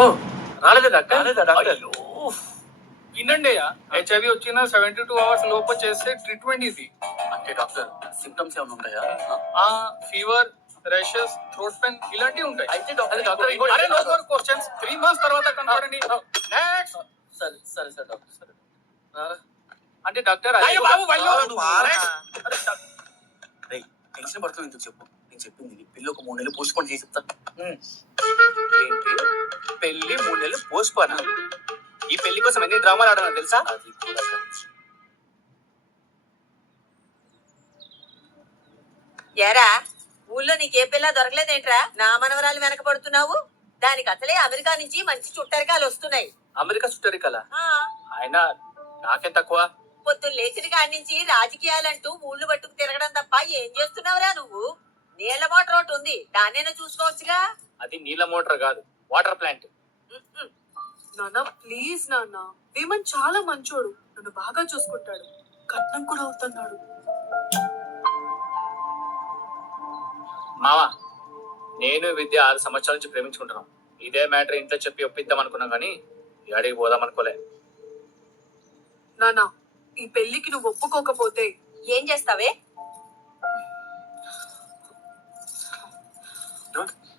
ఓ రాలేదా డాక్టర్? రాలేదా డాక్టర్? అయ్యో. వినండి హెచ్ఐవి వచ్చిన 72 hours లోపు చేసే ట్రీట్మెంట్ ఇది. అంటే డాక్టర్ సిమ్టమ్స్ ఏమైనా ఉంటాయా? ఫీవర్, ర్యాషెస్, థ్రోట్ పెయిన్ ఇలాంటివి ఉంటాయి. అయితే డాక్టర్ అరే నో మోర్ క్వశ్చన్స్. 3 months తర్వాత కనపడండి. నెక్స్ట్. సరే సరే సరే డాక్టర్ సరే రారా. అంటే డాక్టర్ అయ్యో బాబు, అయ్యో. Next. అరే డాక్టర్. రేయ్, టెన్షన్ పడుతుంది ఎందుకు చెప్పు. నేను చెప్పింది నీ పిల్లి ఒక 3 నెలలు పోస్ట్ పోన్ చేసి చెప్తా. ఏంటి? పెళ్లి 3 నెలలు పోస్ట్ పోనా? ఈ పెళ్లి కోసం ఎన్ని డ్రామాలు ఆడానో తెలుసా? అది కూడా కరెక్ట్. ఏరా ఊళ్ళో నీకే పిల్ల దొరకలేదేంట్రా? నా మనవరాలు వెనక పడుతున్నావు. దానికి అసలే అమెరికా నుంచి మంచి చుట్టరికాలు వస్తున్నాయి. అమెరికా చుట్టరికలా? ఆ ఆయన నాకేం తక్కువ? పొద్దున్న లేచిన కాడి నుంచి రాజకీయాలంటూ ఊళ్ళు పట్టుకు తిరగడం తప్ప ఏం చేస్తున్నావురా నువ్వు? నీళ్ల మోటార్ ఒకటి ఉంది, దాన్నేనా చూసుకోవచ్చుగా. అది నీళ్ళ మోటార్ కాదు, వాటర్ ప్లాంట్. ఉమ్మ్. నాన్న ప్లీజ్ నాన్న, వేమన్ చాలా మంచోడు, నన్ను బాగా చూసుకుంటాడు, కట్నం కూడా అవుతున్నాడు. మావా, నేను విద్య 6 సంవత్సరాల నుంచి ప్రేమించుకుంటున్నాం. ఇదే మ్యాటర్ ఇంట్లో చెప్పి ఒప్పిద్దాం అనుకున్నాం కానీ అడిగి పోదాం అనుకోలే. నాన్న, ఈ పెళ్లికి నువ్వు ఒప్పుకోకపోతే ఏం చేస్తావే?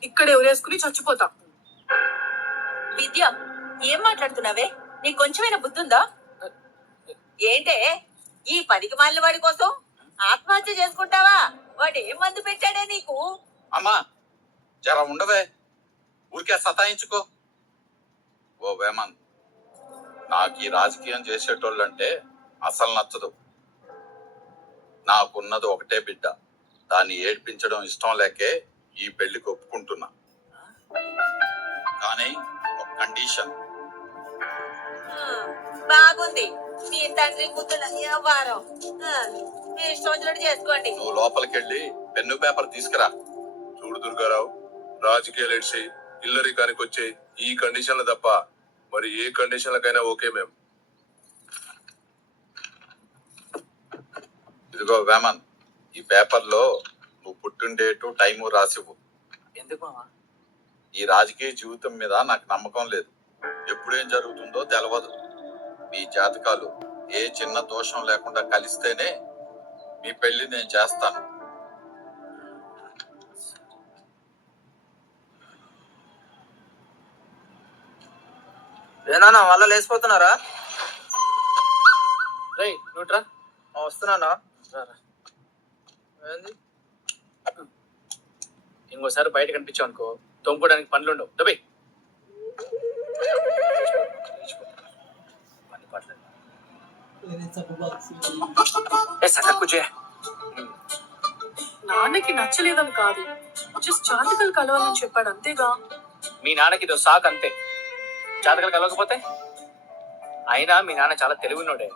ఇక్కడే ఉరేసుకుని చచ్చిపోతా. విద్య, ఏం మాట్లాడుతున్నావే? నీకు కొంచెమైనా బుద్ధుందా? ఏంటే ఈ పనికి మాలిన వాడి కోసం ఆత్మహత్య చేసుకుంటావా? వాడు ఏం మందు పెట్టాడే నీకు? అమ్మా జర ఉండవే, ఊరికే సతాయించుకో. ఓ వేమన్, నాకు ఈ రాజకీయం చేసేటోళ్ళంటే అసలు నచ్చదు. నాకున్నది ఒకటే బిడ్డ, దాన్ని ఏడ్పించడం ఇష్టం లేకే ఈ పెళ్లికి ఒప్పుకుంటున్నా. కానీ ఒక కండిషన్. బాగుంది, మీ తండ్రి కూతుళ్ళ వ్యవహారం. మీ ఇష్టం వచ్చినట్టు చేసుకోండి. నువ్వు లోపలికెళ్ళి పెన్ను పేపర్ తీసుకురా. చూడు దుర్గారావు, రాజకీయాలు ఎడిసి ఇల్లరికానికి వచ్చే ఈ కండిషన్లు తప్ప మరి ఏ కండిషన్లకైనా ఓకే మేము. ఇదిగో వేమన్, ఈ పేపర్లో నువ్వు పుట్టిన డేటు టైము రాసివ్వు. ఎందుకు మావా? ఈ రాజకీయ జీవితం మీద నాకు నమ్మకం లేదు. ఎప్పుడేం జరుగుతుందో తెలవదు. మీ జాతకాలు ఏ చిన్న దోషం లేకుండా కలిస్తేనే మీ పెళ్లి నేను చేస్తాను. ఏనా వాళ్ళ లేచిపోతున్నారా? రేయ్ నువ్వుట్రా. వస్తున్నానా? ఇంకోసారి బయట కనిపించావు అనుకో, తొంపుకోవడానికి పనులు ఉండవు. డబ్బే నాన్నకి నచ్చలేదని కాదు, జస్ట్ జాతకాలు కలవాలని చెప్పాడు అంతేగా. మీ నాన్నకి ఇదో సాక్ అంతే. జాతకాలు కలవకపోతే? అయినా మీ నాన్న చాలా తెలివినోడే.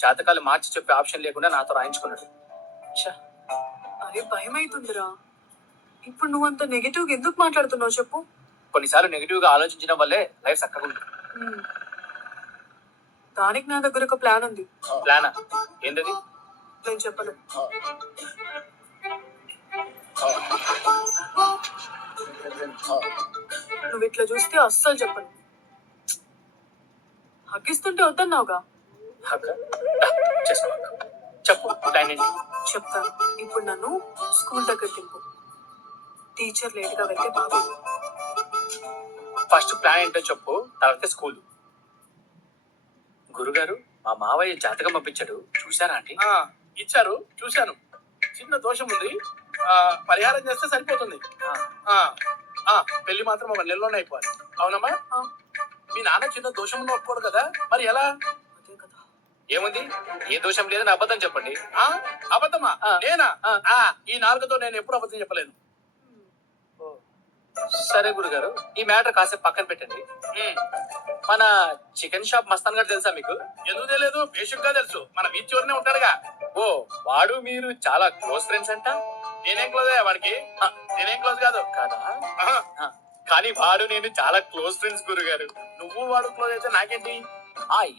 జాతకాలు మార్చి చెప్పే ఆప్షన్ లేకుండా నాతో రాయించుకున్నాడు. ఛ, అరే భయం అవుతుందిరా. ఇప్పుడు నువ్వు అంత నెగటివ్ గా ఎందుకు మాట్లాడుతున్నావు చెప్పు. కొన్నిసార్లు నెగిటివ్ గా ఆలోచించడం వల్లే లైఫ్ చక్కగా ఉంటుంది. ఉమ్. దానికి నా దగ్గర ఒక ప్లాన్ ఉంది. ప్లానా? ఏంటది? నేను చెప్పను. నువ్వు ఇట్లా చూస్తే అస్సలు చెప్పను. హగ్గిస్తుంటే వద్దన్నావుగా. అక్క, దా, చేసుకో అక్క. చెప్పు ప్లాన్ ఏంటి? చెప్తాను. ఇప్పుడు నన్ను స్కూల్ దగ్గర తింపు. టీచర్ లేట్ గా వెళ్తే బాగోదు. ఫస్ట్ ప్లాన్ ఏంటో చెప్పు, తర్వాత స్కూల్. గురుగారు, మా మావయ్య జాతకం పంపించాడు, చూసారా అండి? ఇచ్చారు, చూశాను. చిన్న దోషం ఉంది, పరిహారం చేస్తే సరిపోతుంది. పెళ్లి మాత్రం ఒక నెలలోనే అయిపోవాలి. అవునమ్మా? మీ నాన్న చిన్న దోషం ఉన్న ఒప్పుకోడు కదా, మరి ఎలా? అదే కదా. ఏముంది? ఏ దోషం లేదని అబద్ధం చెప్పండి. అబద్ధమా? నేనా? ఈ నాలుగుతో నేను ఎప్పుడు అబద్ధం చెప్పలేను. సరే గురుగారు, ఈ మ్యాటర్ కాసేపు పక్కన పెట్టండి. మన చికెన్ షాప్ మస్తాన్ గారు తెలుసా మీకు? ఎందుకు తెలియదు, బేసిక్ గా తెలుసు. మన బీచ్ చివరినే ఉంటాడుగా. ఓ, వాడు మీరు చాలా క్లోజ్ ఫ్రెండ్స్ అంట. నేనేం క్లోజ్ అయ్యా వాడికి? నేనేం క్లోజ్ కాదు కాదా? ఆహా. కానీ వాడు నేను చాలా క్లోజ్ ఫ్రెండ్స్ గురుగారు. నువ్వు వాడు క్లోజ్ అయితే నాకేంటి?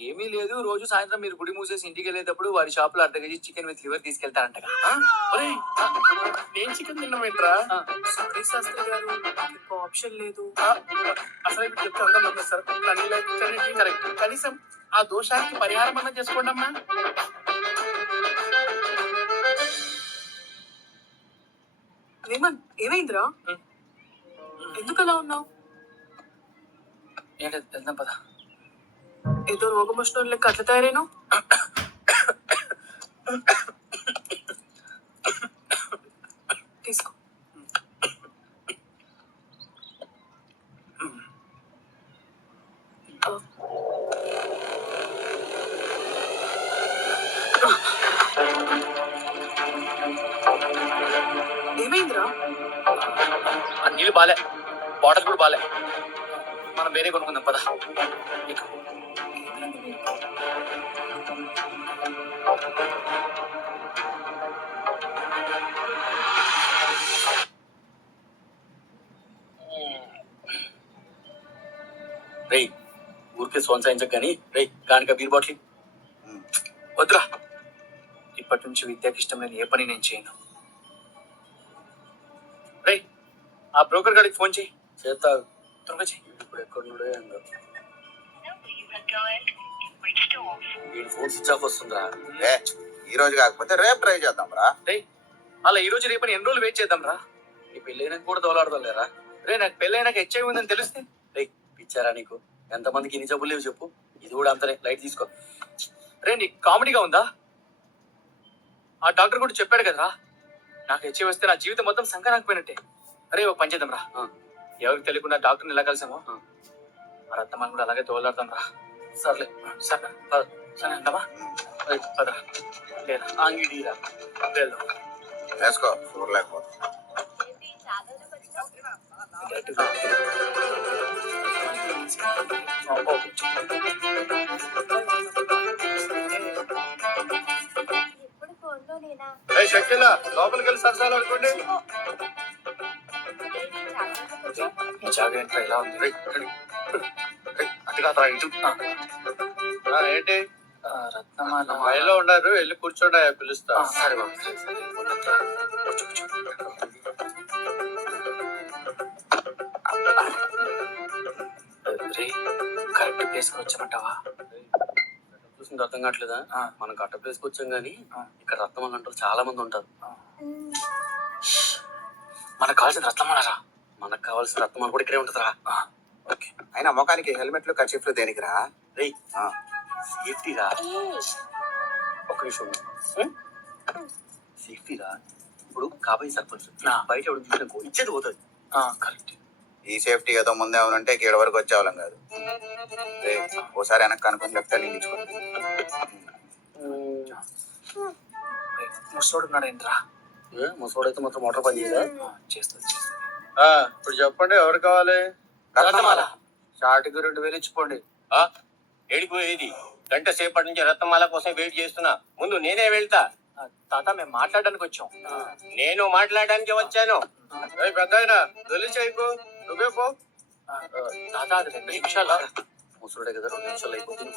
ఏమీ లేదు, రోజు సాయంత్రం మీరు గుడి మూసేసి ఇంటికి వెళ్ళేటప్పుడు వారి షాప్ లో అర్ధ కేజీ చికెన్ విత్ లివర్ తీసుకెళ్తారంటగా. ఒరేయ్, నేను చికెన్ తిన్నామేంట్రా? సారీ శాస్త్రి గారు, ఇంకో ఆప్షన్ లేదు. అసలు ఇప్పుడు చెప్తే అందరూ నమ్మేస్తారు. అన్ని లైఫ్ కరెక్ట్. కనీసం ఆ దోషానికి పరిహారం అన్నా చేసుకోండి అమ్మా. విమన్, ఏమైందిరా? ఎందుకు అలా ఉన్నావు? ఏంటి వెళ్దాం పద. ఏదో రోగం వచ్చిన లెక్క అట్లా తయారేను. తీసుకో. ఏమైందిరా? ఆ నీళ్ళు బాలే, బాటిల్ కూడా బాలే, మనం వేరే కొనుక్కుందాం పద. ఎక్కు. ఏమైంది వీడికి? రేయ్ ఊరికే సోన్సాయించక కానీ రేయ్ గానిక బీర్ బాటిల్. వద్దురా, ఇప్పటి నుంచి విద్యకి ఇష్టం లేని ఏ పని నేను చేయను. రేయ్ ఆ బ్రోకర్ గాడికి ఫోన్ చేయి. చేస్తా త్వరగా చెయ్యి. ఇప్పుడు ఎక్కడున్నాడో ఏందో. వీడి ఫోన్ స్విచ్ ఆఫ్ వస్తుందిరా. ఈ రోజు కాకపోతే రేపు ట్రై చేద్దాం రా. రేయ్ అలా ఈ రోజు రేపని ఎన్ని రోజులు వెయిట్ చేద్దాం రా. నీ పెళ్ళైనాక కూడా తోలాడతాలేరా. రే నాకు పెళ్ళైనాక హెచ్ఐవి ఉందని తెలిస్తే. రేయ్ పిచ్చారా నీకు? ఎంతమందికి ఇన్ని జబ్బులు లేవు చెప్పు. ఇది కూడా అంతనే, లైట్ తీసుకో. రే నీకు కామెడీగా ఉందా? ఆ డాక్టర్ కూడా చెప్పాడు కదరా, నాకు హెచ్ఐవి వస్తే నా జీవితం మొత్తం సంకనాకపోయినట్టే. అరే ఒక పని చేద్దాం రా, ఎవరికి తెలియకుండా డాక్టర్ని ఎలా కలిసామో ఆ రత్నమాన్ని కూడా అలాగే తోలాడతాం రా. సర్లే సరే పద. సరే అంటావా? పదరా. లేదా అంగిడీరా. వెళ్దాం. వేసుకో చూడలేకపోతే. షకిల లోపలికి వెళ్ళి సరసాలు అనుకోండి. ఈ జాగా ఏంట్రా ఇలా ఉంది? రేయ్, రండి. రేయ్, అటు కాదురా, ఇటు. ఏంటి రత్నమాల మైలో ఉన్నారు, వెళ్ళి కూర్చోండి, పిలుస్తా. సరే బాబు, సరే సరే. వద్దురా. కూర్చో, కూర్చో. రేయ్, కరెక్ట్ ప్లేస్కి వచ్చామంటావా? చూసింది అర్థం కావట్లేదా? మనం కట్ట ప్లేస్కి వచ్చాం కానీ ఇక్కడ రత్నమాల అంటారు చాలా మంది ఉంటారు. మనకు కావాల్సిన రత్నమాలరా. మనకు కావాల్సిన రత్నమాల కూడా ఇక్కడే ఉంటుందిరా. ఓకే. అయినా ముఖానికి హెల్మెట్లు కర్చీఫ్లు దేనికిరా? రేయ్ సేఫ్టీ రా. ఒక నిమిషం సేఫ్టీ రా. ఇప్పుడు కాబోయే సర్పంచ్ బయట ఎవరు చూసినా ఇచ్చేది పోతుంది. కరెక్ట్. ఈ సేఫ్టీ ఏదో ముందే అవునంటే గీడ వరకు వచ్చేవాళ్ళం కాదు. ఓసారి వెనక్కి అనుకుని లెఫ్ట్ నిండించుకోండి. ముసోడు ఉన్నాడు ఏంట్రా? ముసోడైతే మొత్తం మోటార్ పని చేయదా? చేస్తుంది చేస్తుంది. ఇప్పుడు చెప్పండి, ఎవరు కావాలి? రత్నమాల. షార్ట్కి 2000 ఇచ్చిపోండి. ఏడిపోయేది గంట సేపటి నుంచి రత్నమాల కోసం వెయిట్ చేస్తున్నా. ముందు నేనే వెళ్తా. తాత మేము మాట్లాడడానికి వచ్చాం. నేను మాట్లాడడానికి వచ్చాను. పెద్ద అయినా చేయకు, నువ్వే పో. తాత అది 2 నిమిషాలు. ముసోడే కదా, 2 నిమిషాలు అయిపోతుంది.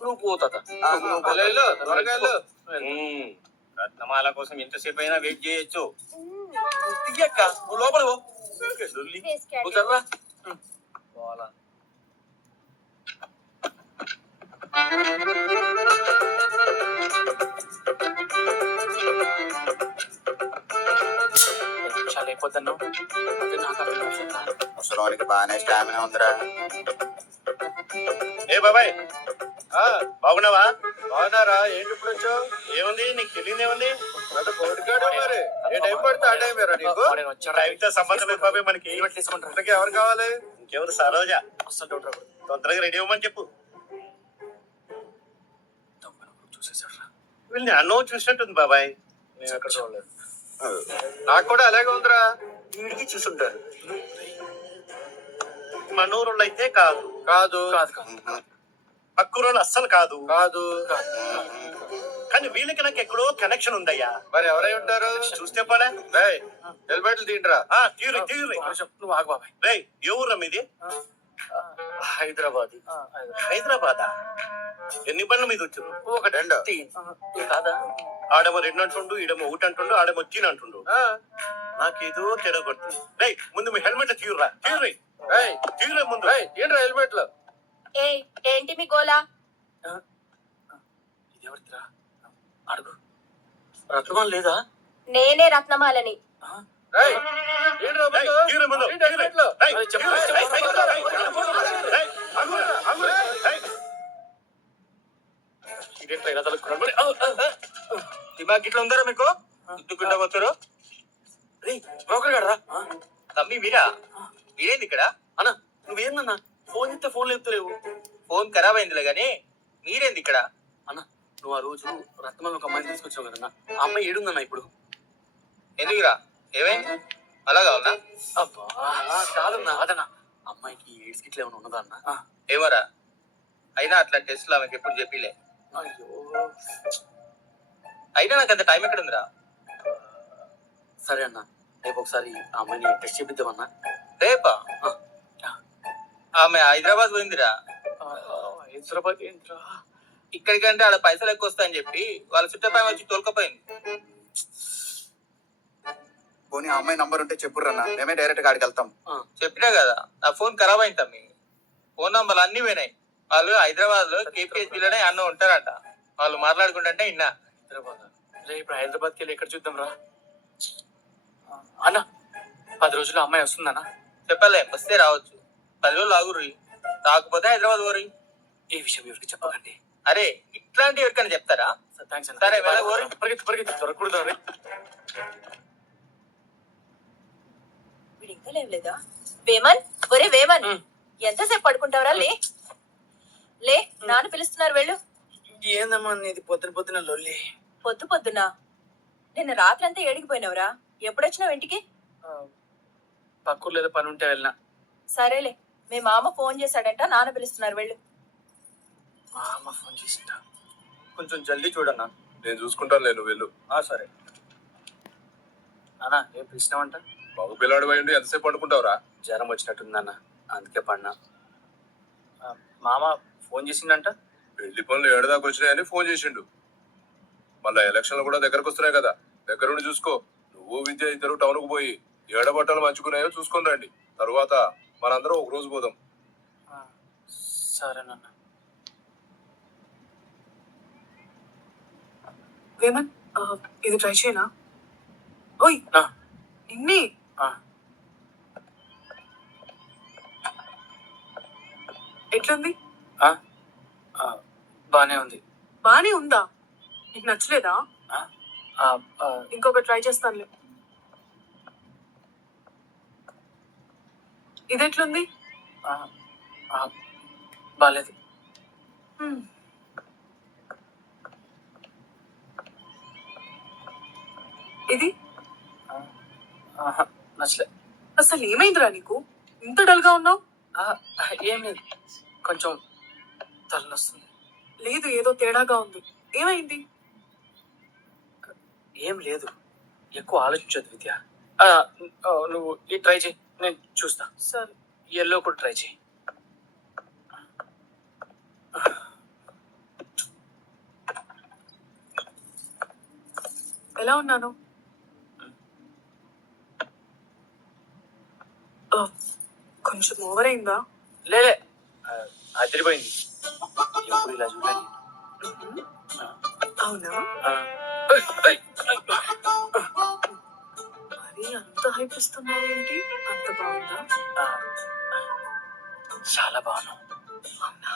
నువ్వు పోతా. త్వరగా వెళ్ళు. రత్నమాల కోసం ఎంతసేపు అయినా వెయిట్ చేయొచ్చు. తీయక్క నువ్వు లోపల పో. కూర్చోరా. పోవాలా? నిమిషాలు అయిపోతాను. ముసలోనికి బాగానే స్టామినా ఉందిరా. ఏ బాబాయ్, బాగున్నావా? బాగున్నారా? ఏంటి ఇప్పుడు వచ్చావు? ఏముంది నీకు తెలియదేముంది? కోడికాడు మరి ఏ టైం పడితే ఆ టైం వేరా నీకు? టైంతో సంబంధం లేదు బాబాయ్ మనకి. ఇంతకీ ఎవరు కావాలి? ఇంకెవరు సరోజా. అసలు తొందరగా రెడీ అవ్వమని చెప్పు. చూసేసాడు. వీళ్ళని అన్నో చూసినట్టుంది బాబాయ్. నేను ఎక్కడ చూడలేదు. నాకు కూడా అలాగే ఉందిరా. వీడికి చూసుంటారు. మనూరులో అయితే కాదు. కాదు కాదు కాదు. పక్కూరులో అస్సలు కాదు. కాదు. కానీ వీళ్ళకి నాకు ఎక్కడో కనెక్షన్ ఉందయ్యా. మరి ఎవరై ఉంటారు? చూస్తే పోలే. హెల్మెట్లు తీండ్రా. తీరు తీరు. నువ్వు ఆగు బాబాయ్. రేయ్ ఏ ఊర్రా మీది? హైదరాబాద్. హైదరాబాద్ ఎన్ని బండ్ల మీద వచ్చారు? ఒకటి రెండు కాదా? ఆడేమో రెండు అంటుండు, ఈడేమో ఒకటి అంటుండు, ఆడేమో తీన్ అంటుండు. నాకేదో తేడా కొడుతుంది. రేయ్ ముందు మీ హెల్మెట్ తీయురా, తీయుర్రి. తీయురే ముందు. ఏంట్రా హెల్మెట్ లో? ఏ ఏంటి మీ గోలా? ఇది ఎవరిదిరా? అడుగు. రత్నమాల లేదా? నేనే రత్నమాలని. ఏంట్రా రేయ్, తీయురే ముందు. ఏంటి హెల్మెట్ లో? రేయ్, చెప్పు, రేయ్, చెప్పు, రేయ్, చెప్పు. రేయ్, రేయ్, ఆగురా, ఆగురా. రేయ్. ఇదేంట్రా ఇలా తలుక్కున్నాడు? దిమాగ్ ఇట్లా ఉందరా మీకు? గుద్దుకుంటా వచ్చారు. రే బ్రోకర్ గాడరా? తమ్మి మీరా? మీరేంది ఇక్కడ? అన్న నువ్వేందన్నా ఫోన్ ఇస్తే ఫోన్ లేపుతలేవు? ఫోన్ ఖరాబ్ అయిందిలే గానీ మీరేంది ఇక్కడ? అన్న నువ్వు ఆ రోజు రత్నమాల ఒక అమ్మాయిని తీసుకొచ్చావు కదన్నా, ఆ అమ్మాయి ఏడుందన్న ఇప్పుడు? ఎందుకురా? ఏమైంది? అలా కావాలనా? అబ్బా కాదన్నా, అదన్నా అమ్మాయికి ఎయిడ్స్ గిట్ల ఏమైనా ఉన్నదా అన్న? ఏమోరా, అయినా అట్లా టెస్ట్లు ఆమెకి ఎప్పుడు చెప్పిలే. అయ్యో అయినా నాకు అంత టైం ఎక్కడ ఉందిరా? సరే అన్న, రేపు ఒకసారి ఆ అమ్మాయిని టెస్ట్ చేపిద్దామన్నా. రేపా? ఆమె హైదరాబాద్ పోయిందిరా. హైదరాబాద్ ఏంట్రా? ఇక్కడికంటే ఆడ పైసలు ఎక్కువ వస్తాయని చెప్పి వాళ్ళ చుట్టపై వచ్చి తోలుకపోయింది. పోనీ ఆ అమ్మాయి నంబర్ ఉంటే చెప్పుర్రన్నా, మేమే డైరెక్ట్ గా ఆడికి వెళ్తాం. చెప్పినా కదా నా ఫోన్ ఖరాబ్ అయింది తమ్మి. ఫోన్ నంబర్లు అన్ని పోయినాయి. వాళ్ళు హైదరాబాద్ లో కేపీహెచ్బీలోనే అన్న ఉంటారంట. వాళ్ళు మాట్లాడుకుంటుంటే ఇన్నా. హైదరాబాద్ రే, ఇప్పుడు హైదరాబాద్కి వెళ్ళి ఎక్కడ చూద్దాం రా అన్న? 10 రోజుల్లో అమ్మాయి వస్తుందన్నా? చెప్పలే, వస్తే రావచ్చు. 10 రోజులు ఆగుర్రి, రాకపోతే హైదరాబాద్ పోరి. ఈ విషయం ఎవరికి చెప్పకండి. అరే ఇట్లాంటి ఎవరికైనా చెప్తారా? థ్యాంక్స్ అన్న. సరే, వెళ్ళ, ఓరి. పరిగెత్తి పరిగెత్తి దొరకకూడదు రే. వీడు ఇంకా లేవలేదా? వేమన్, ఒరే వేమన్, ఎంతసేపు పడుకుంటావరా? లే లే, నాన్న పిలుస్తున్నారు, వెళ్ళు. ఏందమ్మా నీది పొద్దున పొద్దున లొల్లి? పొద్దు పొద్దునా? నిన్న రాత్రి అంతా ఏడికిపోయినవరా? ఎప్పుడొచ్చినావు ఇంటికి? పక్కూర్లో ఏదో పని ఉంటే వెళ్ళినా. సరేలే, మీ మామ ఫోన్ చేశాడంట, నాన్న పిలుస్తున్నారు, వెళ్ళు. మా అమ్మ ఫోన్ చేసిందా? కొంచెం జల్దీ చూడన్నా. నేను చూసుకుంటాను, నేను వెళ్ళు. సరే. అన్నా ఏం పిలిచినావంట? మగ పిల్లాడు పోయిండి ఎంతసేపు పడుకుంటావురా? జ్వరం వచ్చినట్టుందన్న, అందుకే పడినా. మామ ఫోన్ చేసిందంట? పెళ్లి పనులు ఏడదాకా వచ్చినాయని ఫోన్ చేసిండు. మళ్ళా ఎలక్షన్లు కూడా దగ్గరకు వస్తున్నాయి కదా, దగ్గరుండి చూసుకో. నువ్వు విద్య ఇద్దరు టౌన్ కు పోయి ఏడబట్టలు మంచుకున్నాయో చూసుకొని రండి. తరువాత మనందరం ఒక రోజు పోదాం. సరేనన్న. వేమన్, ఇది ట్రై చేయనా? ఓయ్ నిన్నే. ఎట్లుంది? బానే ఉంది. బానే ఉందా? నీకు నచ్చలేదా? ఇంకొక ట్రై చేస్తానులే. ఇది ఎట్లుంది? బాలేదు. ఇది నచ్చలే. అసలు ఏమైందిరా నీకు? ఇంత డల్ గా ఉన్నావు? ఏం లేదు, కొంచెం తలనొస్తుంది. లేదు, ఏదో తేడాగా ఉంది. ఏమైంది? ఏం లేదు, ఎక్కువ ఆలోచించదు విద్య. నువ్వు ఈ ట్రై చేయి, నేను చూస్తా. సరే. ఎల్లో కూడా ట్రై చేయి. ఎలా ఉన్నాను? కొంచెం ఓవర్ అయిందా? లేలే, అదిరిపోయింది. ఎప్పుడు ఇలా చూడాలి. అవునా? మరి అంత హైప్ ఇస్తున్నావేంటి? అంత బాగుందా? చాలా బాగున్నావు. అవునా?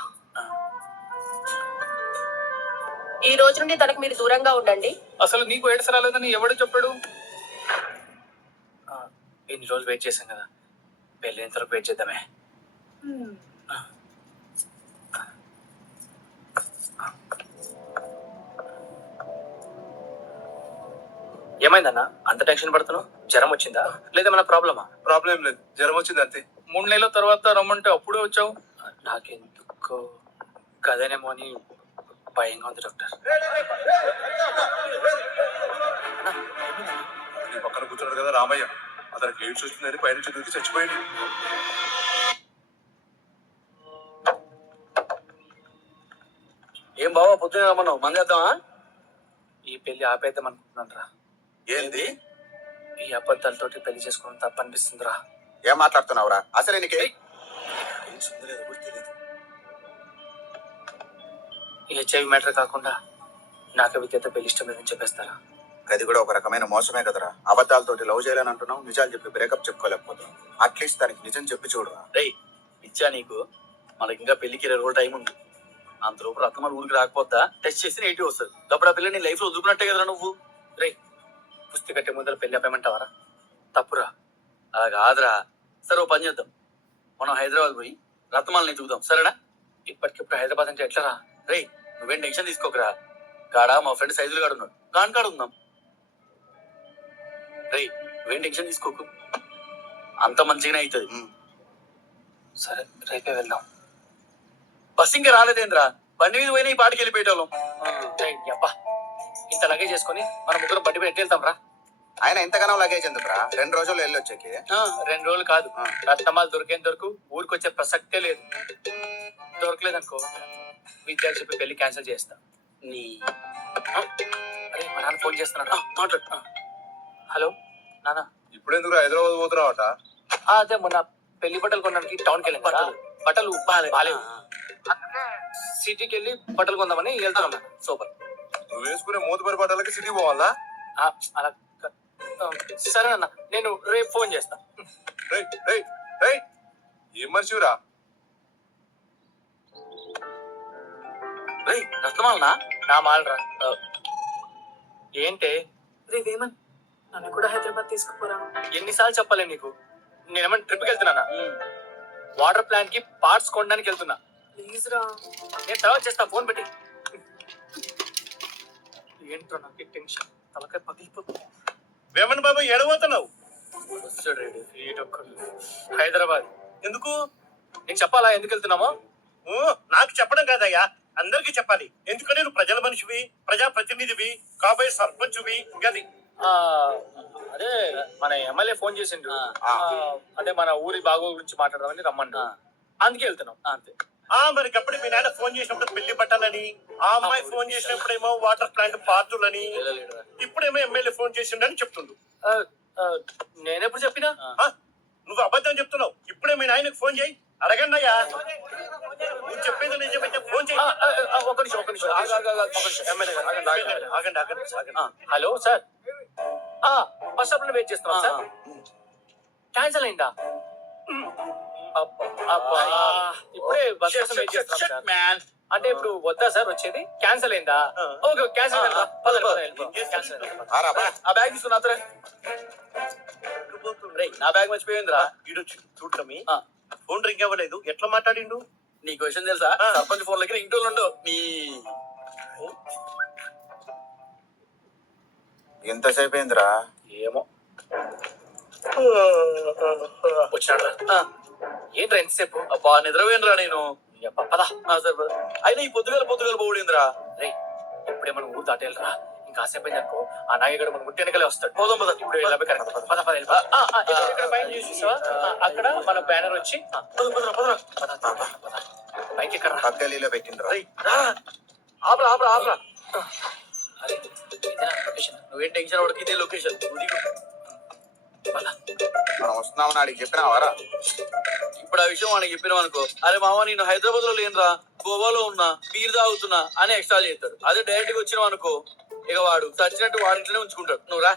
ఈ రోజు నుండి తనకు మీరు దూరంగా ఉండండి. అసలు నీకు ఏడ్స్ రాలేదని ఎవడు చెప్పాడు? ఎన్ని రోజులు వెయిట్ చేశాం కదా, పెళ్ళైన తర్వాత వెయిట్ చేద్దామే. ఏమైందన్నా అంత టెన్షన్ పడుతున్నావు? జ్వరం వచ్చిందా లేదా మన ప్రాబ్లమా? ప్రాబ్లం ఏం లేదు, జ్వరం వచ్చింది అంతే. 3 నెలల తర్వాత రమ్మంటే అప్పుడే వచ్చావు. నాకెందుకో కదేనేమో అని భయంగా ఉంది డాక్టర్. నీ పక్కన కూర్చున్నాడు కదా రామయ్య, అతనికి ఎయిడ్స్ వచ్చిందని పైనుంచి దూకి చచ్చిపోయింది. బావా పొద్దున రమ్మన్నావు మంది వేద్దామా? ఈ పెళ్లి ఆపేద్దాం అనుకుంటున్నాను రా. ఏంది? ఈ అబద్ధాలతోటి పెళ్లి చేసుకోవడం తప్పనిపిస్తుందిరా. ఏం మాట్లాడుతున్నావురా? అసలు నీకే ఏం సుందరేదో కూడా తెలియదు. ఈ హెచ్ఐవి మ్యాటర్ కాకుండా నాకు విద్యతో పెళ్లి ఇష్టం లేదని చెప్పేస్తారా? అది కూడా ఒక రకమైన మోసమే కదరా. అబద్ధాలతోటి లవ్ చేయాలని అంటున్నావు, నిజాలు చెప్పి బ్రేకప్ చెప్పుకోలేకపోతున్నావు. అట్లీస్ట్ దానికి నిజం చెప్పి చూడరా. రేయ్ ఇచ్చా నీకు, మనకి ఇంకా పెళ్లికి 20 రోజులు టైం ఉంది. అంతలోపు రత్నమాల ఊరికి రాకపోతా టెస్ట్ చేసి నెగిటివ్ వస్తుంది. అప్పుడు ఆ పిల్ల నీ లైఫ్ లో వదులుకున్నట్టే కదరా నువ్వు. రే పుస్తక కట్టే ముందర పెళ్లి ఆపేయమంటావారా? తప్పురా. అలా కాదురా. సరే ఓ పని చేద్దాం, మనం హైదరాబాద్ పోయి రత్నమాలని ఎత్తుకుదాం, సరేనా? ఇప్పటికిప్పుడు హైదరాబాద్ అంటే ఎట్లరా? రేయ్ నువ్వేం టెన్షన్ తీసుకోకరా. కాడ మా ఫ్రెండ్ సైజులు గాడు ఉన్నాడు, గాన్ కాడ ఉందాం. రేయ్ నువ్వేం టెన్షన్ తీసుకోకు, అంత మంచిగానే అవుతుంది. సరే రేపే వెళ్దాం. బస్ ఇంకా రాలేదేంద్రా? బండి మీద పోయినా ఈ పాటికి వెళ్ళిపోయేటోళ్ళం. రేయ్, అబ్బా ఇంత లగేజ్ చేసుకొని మనం ముగ్గురం బండి మీద ఎట్టి వెళ్తాం రా. ఆయన ఇంతగానో లగేజ్ ఎందుకురా? 2 రోజులు వెళ్ళి వచ్చేకి. 2 రోజులు కాదు, రత్నమాలు దొరికేంత వరకు ఊరికి వచ్చే ప్రసక్తే లేదు. దొరకలేదనుకో విద్యార్థి చెప్పి పెళ్లి క్యాన్సిల్ చేస్తా. నీ అరే మా నాన్న ఫోన్ చేస్తున్నాడు. మాట్లాడు. హలో నాన్న. ఇప్పుడు ఎందుకు హైదరాబాద్ పోతున్నావట? అదే మొన్న పెళ్లి బట్టలు కొనడానికి టౌన్కి వెళ్ళాం కదా. బట్టలు బాలేవు, అందుకే సిటీకి వెళ్ళి బట్టలు కొందామని వెళ్తున్నాం. సూపర్. నువ్వు వేసుకునే మూతపరి బట్టలకి సిటీ పోవాలా? అలా సరే అన్న, నేను రేపు ఫోన్ చేస్తా. రేయ్ రేయ్ రేయ్ ఏం మనిషిరా? రేయ్ రత్నమాలనా? నా మాలరా. ఏంటే రే వేమన్, నన్ను కూడా హైదరాబాద్ తీసుకుపోరా. ఎన్నిసార్లు చెప్పలే నీకు? నేనేమన్నా ట్రిప్కి వెళ్తున్నానా? వాటర్ ప్లాంట్ కి పార్ట్స్ కొనడానికి వెళ్తున్నా. ప్లీజ్ రా. నేను తర్వాత చేస్తా, ఫోన్ పెట్టి. ఏంట్రా నాకు టెన్షన్, తలకాయ పగిలిపోతుంది. వేమన్ బాబు ఎడబోతున్నావు? వస్తాడు రేడు, ఈడొక్కడు. హైదరాబాద్. ఎందుకు? నేను చెప్పాలా ఎందుకు వెళ్తున్నామో? నాకు చెప్పడం కాదయ్యా, అందరికి చెప్పాలి. ఎందుకంటే నువ్వు ప్రజల మనిషివి, ప్రజాప్రతినిధివి, కాబోయే సర్పంచువి. గది అదే మన ఎమ్మెల్యే ఫోన్ చేసిండు. అదే మన ఊరి బాగో గురించి మాట్లాడదామని రమ్మన్నా, అందుకే వెళ్తున్నాం. అంతే. మరి అప్పుడు మీ నాన్న ఫోన్ చేసినప్పుడు పెళ్లి బట్టాలని, ఆ అమ్మాయి ఫోన్ చేసినప్పుడేమో వాటర్ ప్లాంట్ పార్టులని, ఇప్పుడేమో ఎమ్మెల్యే ఫోన్ చేసిండని చెప్తుండు. నేనెప్పుడు చెప్పినా? నువ్వు అబద్ధం చెప్తున్నావు. ఇప్పుడే మీ నాయనకు ఫోన్ చేయి, అడగండి అయ్యా. నువ్వు చెప్పేది నిజమైతే ఫోన్ చేయి. ఒక నిమిషం. ఎమ్మెల్యే గారు, ఆగండి ఆగండి ఆగండి. హలో సార్, బస్ స్టాప్ లో వెయిట్ చేస్తున్నాం సార్. క్యాన్సిల్ అయిందా? ఇప్పుడే బస్ కోసం వెయిట్ చేస్తున్నాం సార్. అంటే ఇప్పుడు వద్దా సార్ వచ్చేది? క్యాన్సిల్ అయిందా? ఓకే క్యాన్సిల్ అయిందా? ఆ బ్యాగ్ తీసుకున్నా. రేయ్ నా బ్యాగ్ మర్చిపోయిందిరా. ఈడొచ్చు చూడటమి. ఫోన్ రింగ్ అవ్వలేదు, ఎట్లా మాట్లాడిండు? నీకు విషయం తెలుసా? సర్పంచ్ ఫోన్ దగ్గర ఇంటోళ్ళు ఉండవు. నీ ఎంతసేపు అయిందిరా? ఏమో వచ్చాడు. ఏంట్రా ఎంతసేపు? అబ్బా నిద్రపోయినరా నేను. పదా సరే అయినా ఈ పొద్దుగాల పోడిందిరా. రే ఇప్పుడే మనం ఊరు దాటేళ్ళరా. ఇంకా కాసేపు అయిందనుకో ఆ నాయకుడు మన గుట్టి వెనకాలే వస్తాడు. పోదాం పద. ఇప్పుడు వెళ్ళాలి, కరెక్ట్. పద ఇక్కడ పైన చూసావా? అక్కడ మన బ్యానర్ వచ్చి పైకి ఎక్కడ పక్కలీలో పెట్టిండ్రా. ఆపరా. అరే ఇదేనా లొకేషన్? నువ్వేం టెన్షన్ పడకు, ఇదే లొకేషన్. మనం వస్తున్నామని అడిగి చెప్పినావారా? ఇప్పుడు ఆ విషయం వాడికి చెప్పినాం అనుకో, అరే మామ నేను హైదరాబాద్ లో లేనురా, గోవాలో ఉన్నా, బీర్ తాగుతున్నా అని ఎక్స్ట్రా చేస్తాడు. అదే డైరెక్ట్ గా వచ్చినావు అనుకో, ఇక వాడు చచ్చినట్టు వాడింట్లోనే ఉంచుకుంటాడు. నువ్వు రా.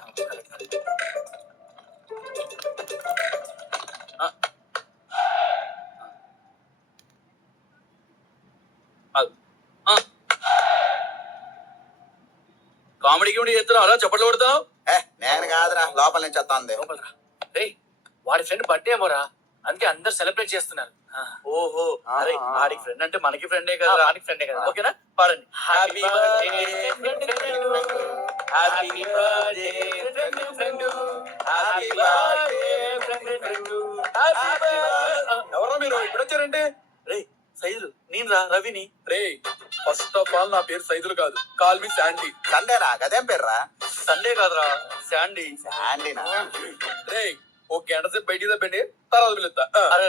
కామెడీ చేస్తున్నావు అలా చప్పట్లు కొడతావు. నేను కాదురా, లోపల నుంచి వస్తాంది. రే వాడి ఫ్రెండ్ బర్త్డే ఏమోరా, అందుకే అందరు సెలబ్రేట్ చేస్తున్నారు. ఓహో అరే వాడికి ఫ్రెండ్ అంటే మనకి ఫ్రెండే కదా. వాడికి ఫ్రెండే కదా. ఓకేనా? పాడండి. Happy birthday happy birthday happy birthday. ఎవరా మీరు ఇప్పుడు వచ్చారంటే? రే సైజులు నేను రా, రవిని. రే ఫస్ట్ ఆఫ్ ఆల్ నా పేరు సైదులు కాదు, కాల్ మీ శాండీ. సండేనా? గదేం పేర్రా? సండే కాదురా, శాండీ. శాండీనా? రే ఓ గంట సేపు బయటికి తప్పండి, తర్వాత పిలుస్తా. అరే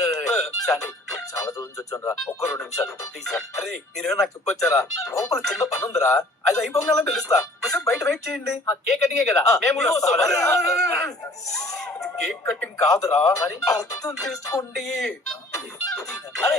శాండీ చాలా దూరం నుంచి వచ్చాను రా, ఒక్క 2 నిమిషాలు ప్లీజ్ రా. అరే మీరేమో నాకు చెప్పొచ్చారా? లోపల చిన్న పని ఉందిరా, అది అయిపోగానే పిలుస్తా. కొంచెం బయట వెయిట్ చేయండి. ఆ కేక్ కటింగే కదా, మేము కూడా వస్తాం. కేక్ కటింగ్ కాదురా, మరి? అర్థం చేసుకోండి. అరే,